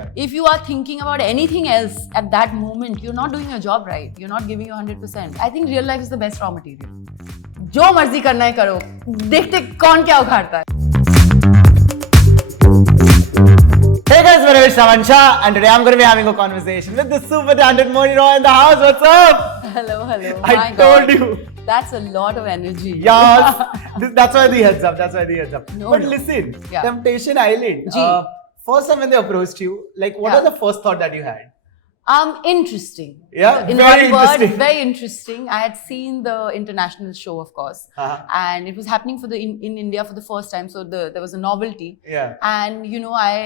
Yeah. If you are thinking about anything else at that moment, you're not doing your job right. You're not giving your 100%. I think real life is the best raw material. जो मर्जी करना है करो. देखते कौन क्या उखाड़ता है. Hey guys, my name is Shavansha and today I'm going to be having a conversation with the super talented Mouni in the house. What's up? Hello. I told you. That's a lot of energy. Yes. That's why the heads up. No, but no. listen, Yeah. Temptation Island. First time when they approached you, like what are the first thought that you had? Interesting. Yeah, In very one interesting. word, very interesting. I had seen the international show, of course, and it was happening for in India for the first time. So there was a novelty. Yeah. And I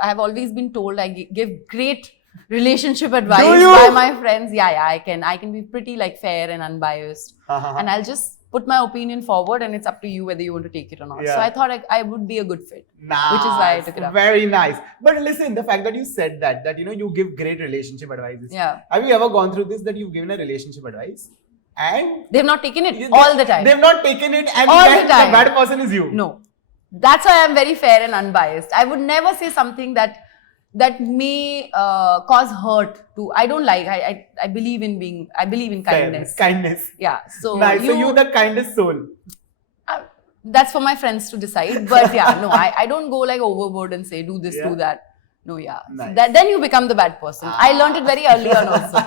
have always been told I give great relationship advice by my friends. Yeah, I can be pretty like fair and unbiased, and I'll just put my opinion forward, and it's up to you whether you want to take it or not. Yeah. So I thought I would be a good fit, Nice. which is why I took it up. Very nice. But listen, the fact that you said that you give great relationship advices. Yeah. Have you ever gone through this that you've given a relationship advice and They've not taken it all the time. They've not taken it, and All then the time. the bad person is you. No. That's why I'm very fair and unbiased. I would never say something that may cause hurt to. I don't like. I believe in kindness. Kindness. Yeah. So nice. So you the kindest soul. That's for my friends to decide. But yeah, no, I don't go like overboard and say do this, do that. No, yeah. Nice. So then you become the bad person. I learned it very early on also.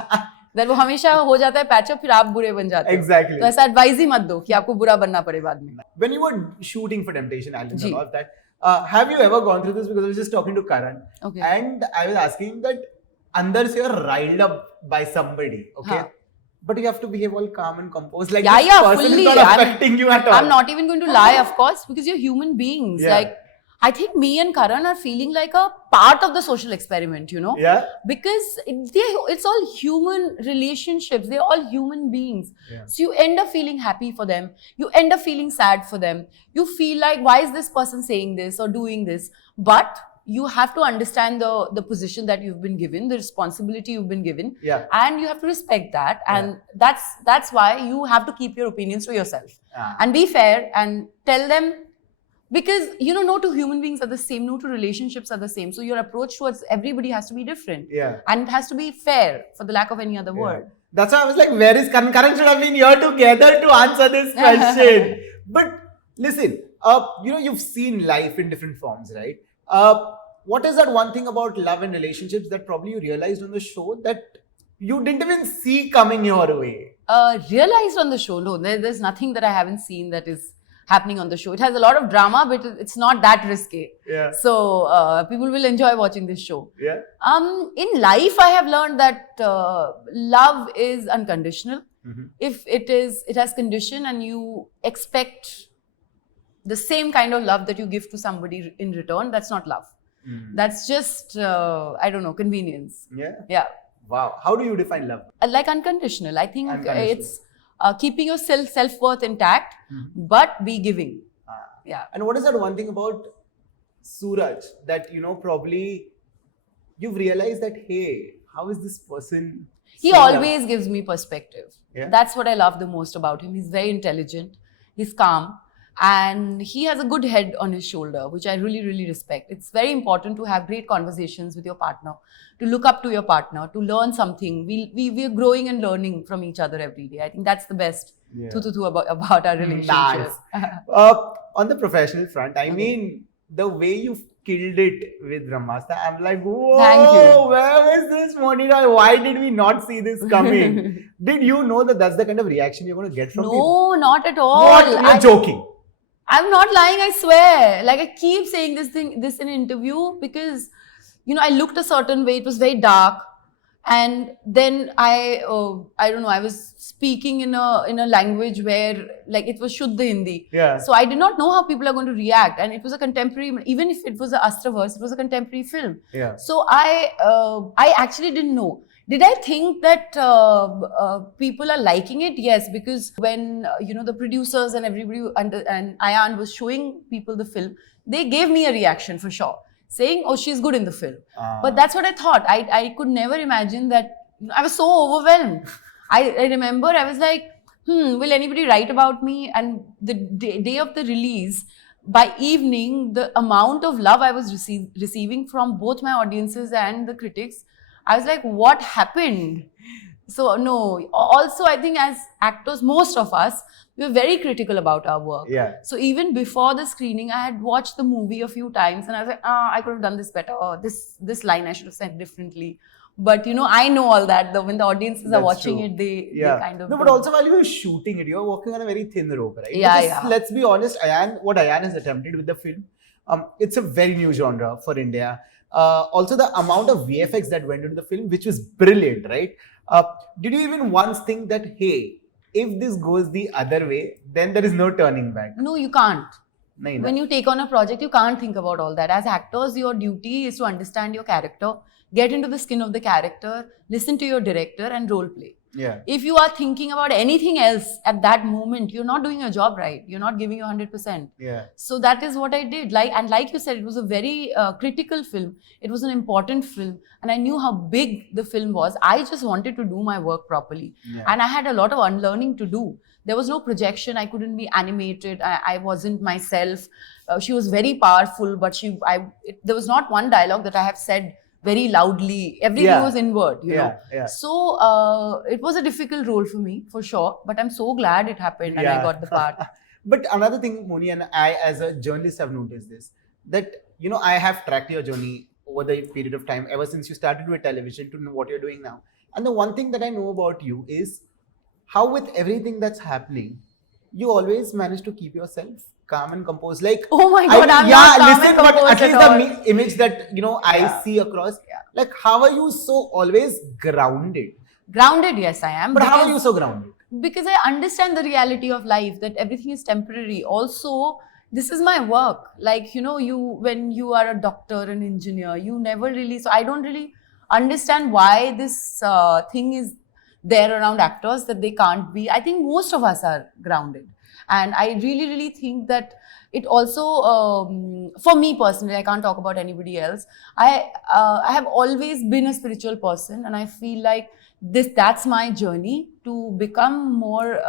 That वो हमेशा हो जाता है patch up फिर आप बुरे बन जाते हो. Exactly. तो ऐसा एडवाइस ही मत दो कि आपको बुरा बनना पड़े बाद में. When you were shooting for Temptation Island and all of that, have you ever gone through this? Because I was just talking to Karan, and I was asking that अंदर से you're riled up by somebody, okay? But you have to behave all calm and composed. Like this person fully. is not affecting you at all. I'm not even going to lie, of course, because you're human beings. Yeah. Like, I think me and Karan are feeling like a part of the social experiment, Yeah. Because it's all human relationships. They're all human beings. Yeah. So you end up feeling happy for them. You end up feeling sad for them. You feel like, why is this person saying this or doing this? But you have to understand the position that you've been given, the responsibility you've been given, and you have to respect that. And that's why you have to keep your opinions to yourself and be fair and tell them, because no two human beings are the same, no two relationships are the same. So your approach towards everybody has to be different, and it has to be fair, for the lack of any other word. That's why I was like, where is Karan? Karan should have been here together to answer this question. But listen, you've seen life in different forms, right? What is that one thing about love and relationships that probably you realized on the show that you didn't even see coming your way? Realized on the show? No, there's nothing that I haven't seen that is happening on the show. It has a lot of drama, but it's not that risky. Yeah. So people will enjoy watching this show. Yeah. In life, I have learned that love is unconditional. If it has condition, and you expect the same kind of love that you give to somebody in return, that's not love. That's just, I don't know, convenience. Yeah. Wow. How do you define love? Like unconditional. I think it's keeping your self-worth intact, but be giving. Yeah. And what is that one thing about Suraj that, probably you've realized that, hey, how is this person? He always gives me perspective. Yeah. That's what I love the most about him. He's very intelligent. He's calm. And he has a good head on his shoulder, which I really, really respect. It's very important to have great conversations with your partner, to look up to your partner, to learn something. We're growing and learning from each other every day. I think that's the best about our relationship. Nice. On the professional front, I mean, the way you've killed it with Brahmastra, I'm like, whoa, thank you. Where is this Mouni? Why did we not see this coming? Did you know that that's the kind of reaction you're going to get from people? No, not at all. What? You're joking. I'm not lying, I swear. Like, I keep saying this in an interview because, I looked a certain way. It was very dark. And then I don't know, I was speaking in a language where, like, it was Shuddha Hindi. Yeah. So I did not know how people are going to react. And it was a contemporary, even if it was an Astra-verse, it was a contemporary film. Yeah. So I actually didn't know. Did I think that people are liking it? Yes, because when the producers and everybody and Ayan was showing people the film, they gave me a reaction for sure, saying, "Oh, she's good in the film." But that's what I thought. I could never imagine that. I was so overwhelmed. I remember I was like, will anybody write about me? And the day of the release, by evening, the amount of love I was receiving from both my audiences and the critics, I was like, what happened? So no, also I think as actors, most of us, we're very critical about our work. Yeah. So even before the screening, I had watched the movie a few times and I was like, I could have done this better. Or this line I should have said differently. But I know all that. When the audiences are That's watching true. it, they kind of No, but do. also while you were shooting it, you were walking on a very thin rope, right? Yeah, Because yeah. let's be honest, what Ayan has attempted with the film, it's a very new genre for India. Also, the amount of VFX that went into the film, which was brilliant, right? Did you even once think that, hey, if this goes the other way, then there is no turning back? No, you can't. Nahin, When you take on a project, you can't think about all that. As actors, your duty is to understand your character, get into the skin of the character, listen to your director, and role play. yeah. If you are thinking about anything else at that moment, you're not doing your job right. You're not giving your 100%. Yeah. So that is what I did. Like you said, it was a very critical film. It was an important film, and I knew how big the film was. I just wanted to do my work properly, Yeah. and I had a lot of unlearning to do. There was no projection. I couldn't be animated. I wasn't myself. She was very powerful, but there was not one dialogue that I have said very loudly. Everything Yeah. was inward, you know. Yeah. So it was a difficult role for me, for sure. But I'm so glad it happened and I got the part. But another thing, Mouni, and I as a journalist have noticed this, that, I have tracked your journey over the period of time, ever since you started with television to know what you're doing now. And the one thing that I know about you is how with everything that's happening, you always manage to keep yourself calm and composed. Like, Oh my God, I'm not calm and but composed at least at all. the image that, I Yeah. see across, like, how are you so always grounded? Grounded, yes, I am. But how are because- you so grounded? Because I understand the reality of life, that everything is temporary. Also, this is my work. Like, when you are a doctor, an engineer, you never really, so I don't really understand why this thing is there around actors, that they can't be. I think most of us are grounded. And I really, really think that it also, for me personally, I can't talk about anybody else. I have always been a spiritual person, and I feel like that's my journey to become more,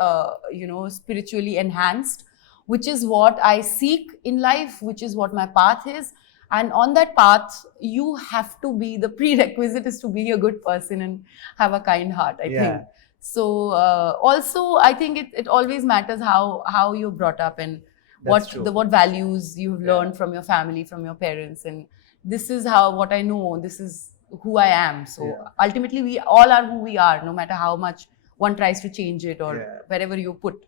spiritually enhanced, which is what I seek in life, which is what my path is. And on that path, you have to be, the prerequisite is to be a good person and have a kind heart, I think. So also, I think it always matters how you're brought up and That's true. what values you've learned from your family, from your parents. And this is what I know, this is who I am. So ultimately, we all are who we are, no matter how much one tries to change it or wherever you put.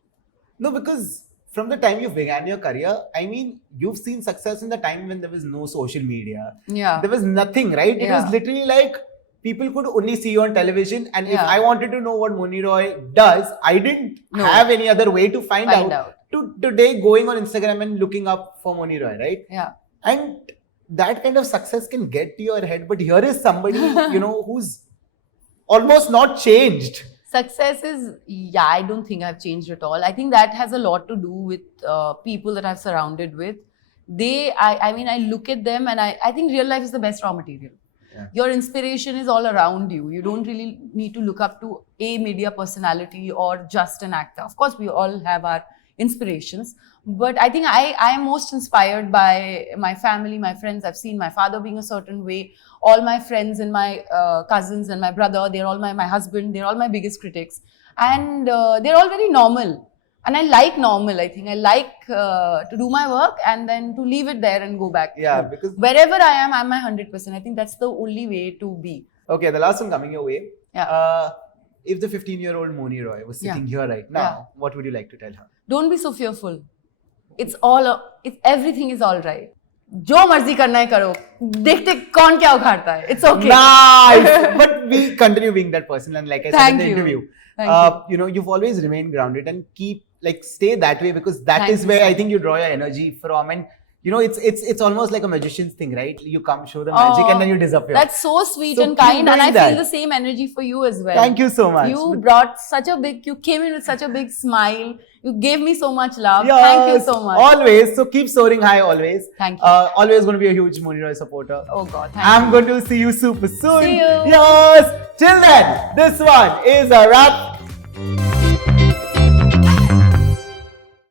No, because from the time you began your career, I mean, you've seen success in the time when there was no social media. Yeah. There was nothing, right? It was literally like people could only see you on television. And if I wanted to know what Mouni Roy does, I didn't have any other way to find out. To today, going on Instagram and looking up for Mouni Roy, right? Yeah. And that kind of success can get to your head. But here is somebody, who's almost not changed. Success is, I don't think I've changed at all. I think that has a lot to do with people that I've surrounded with. I look at them and I think real life is the best raw material. Yeah. Your inspiration is all around you. You don't really need to look up to a media personality or just an actor. Of course, we all have our inspirations. But I think I am most inspired by my family, my friends. I've seen my father being a certain way. All my friends and my cousins and my brother, they're all my husband, they're all my biggest critics. And they're all very normal. And I like normal, I think. I like to do my work and then to leave it there and go back. Yeah, because wherever I am, I'm my 100%. I think that's the only way to be. Okay, the last one coming your way. Yeah. If the 15-year-old Mouni Roy was sitting here right now, what would you like to tell her? Don't be so fearful. Everything is all right. जो मर्जी करना है करो. देखते कौन क्या उखाड़ता है. It's okay. Nice. But we continue being that person, and like I said in the interview, Thank you. You've always remained grounded and stay that way, because that is where I think you draw your energy from. And it's almost like a magician's thing, right? You come, show the magic, and then you disappear. That's so sweet So and keep kind, and I doing that. feel the same energy for you as well. Thank you so much. You came in with such a big smile. You gave me so much love. Yes, Thank you so much. Always. So keep soaring high always. Thank you. Always going to be a huge Mouni Roy supporter. Oh God, I'm going to see you super soon. See you. Yes. Till then, this one is a wrap.